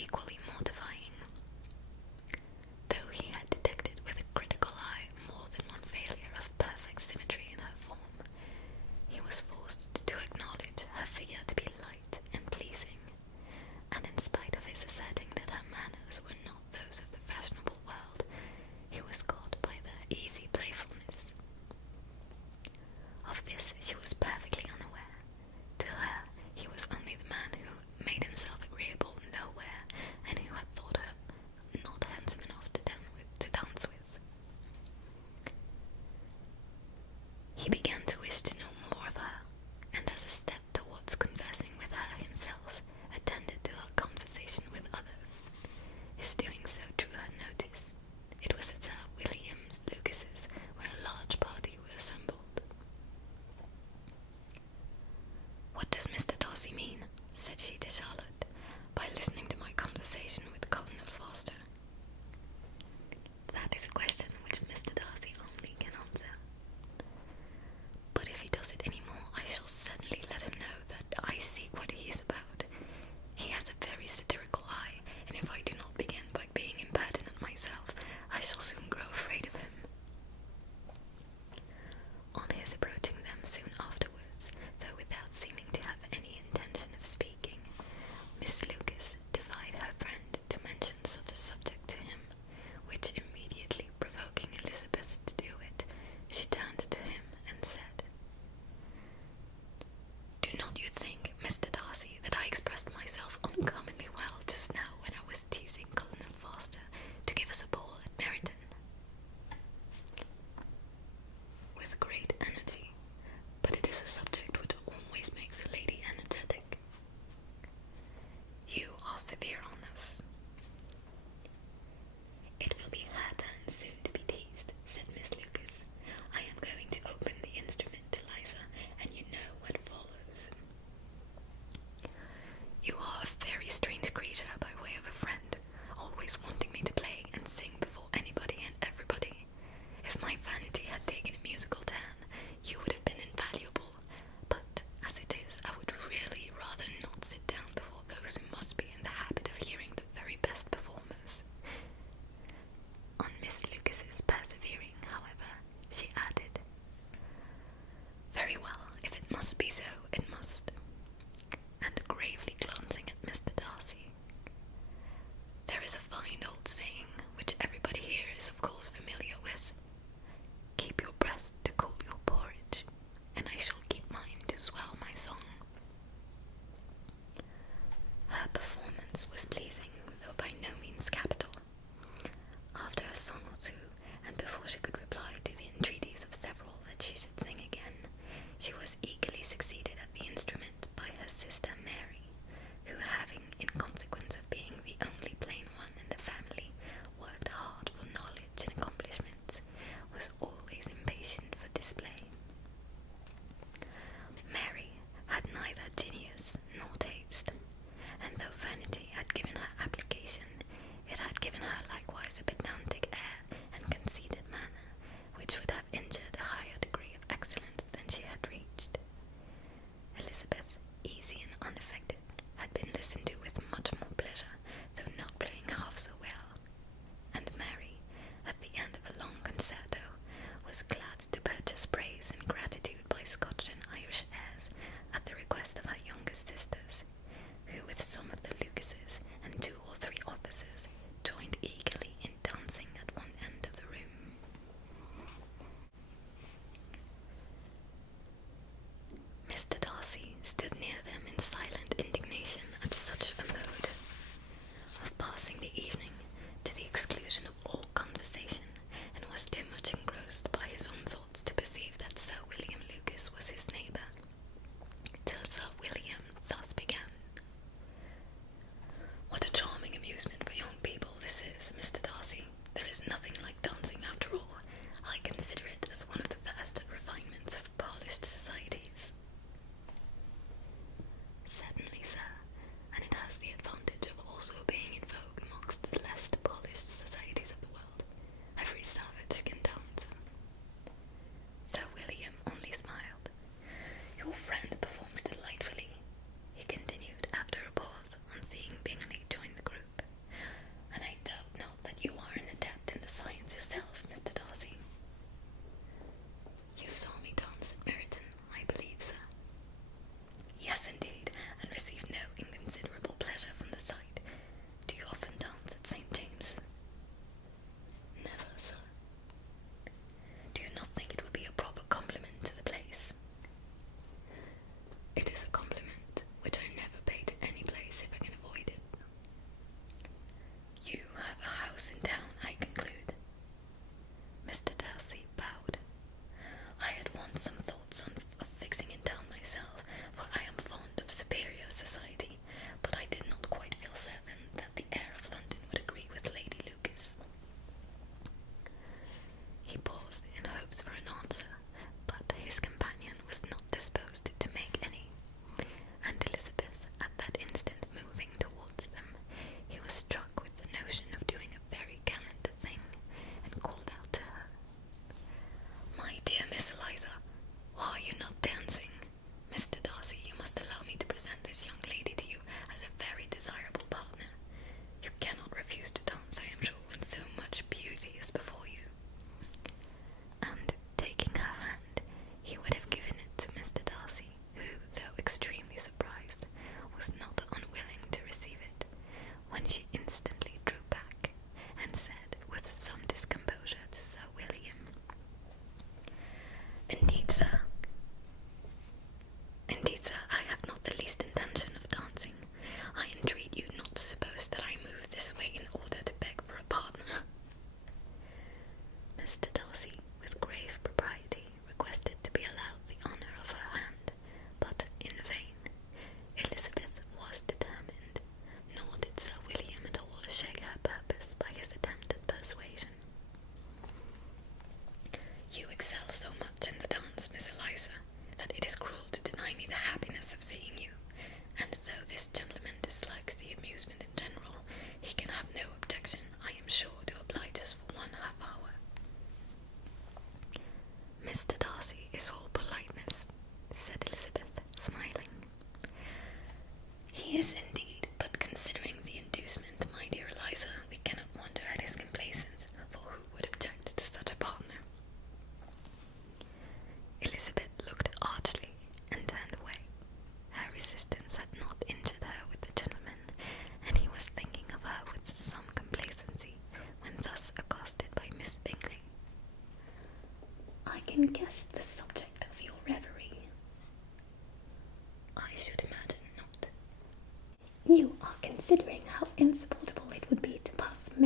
equally mortifying. Though he had detected with a critical eye more than one failure of perfect symmetry in her form, he was forced to acknowledge her figure to be light and pleasing, and in spite of his asserting that her manners were not those of the fashionable world, he was caught by their easy playfulness. Of this she was perfectly unaware. To her he was only the man who made himself agreeable nowhere and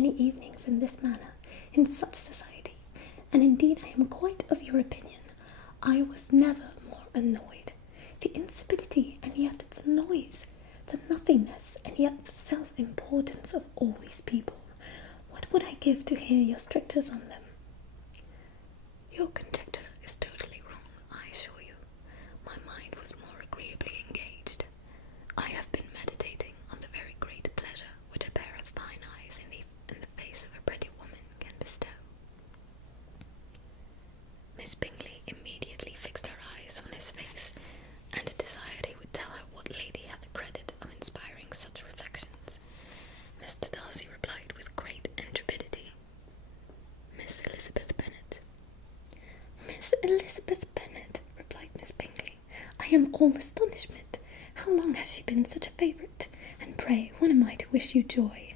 many evenings in this manner, in such society, and indeed I am quite of your opinion. I was never more annoyed. The insipidity, and yet the noise, the nothingness, and yet the self-importance of all these people. What would I give to hear your strictures on them? Your conjecture is totally wrong, I assure you. My mind was more agreeably engaged. I have been meditating on the very great pleasure which a pair of fine eyes in the face of a pretty woman can bestow. Miss Bingley immediately fixed her eyes on his face, and desired he would tell her what lady had the credit of inspiring such reflections. Mr. Darcy replied with great intrepidity, Miss Elizabeth Bennet. Miss Elizabeth Bennet, replied Miss Bingley. I am all astonishment. How long has she been such a favourite? And pray, when am I to wish you joy?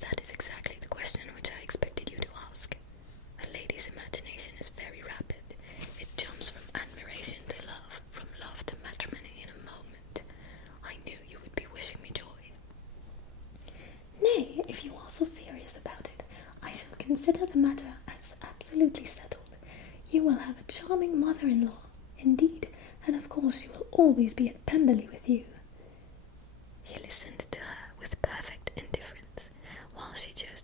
That is exactly the question which I expected you to ask. A lady's imagination is very rapid. It jumps from admiration to love, from love to matrimony in a moment. I knew you would be wishing me joy. Nay, if you are so serious about it, I shall consider the matter as absolutely settled. You will have a charming mother-in-law, indeed, and of course she will always be at Pemberley with you. He listened to her with perfect indifference, while she chose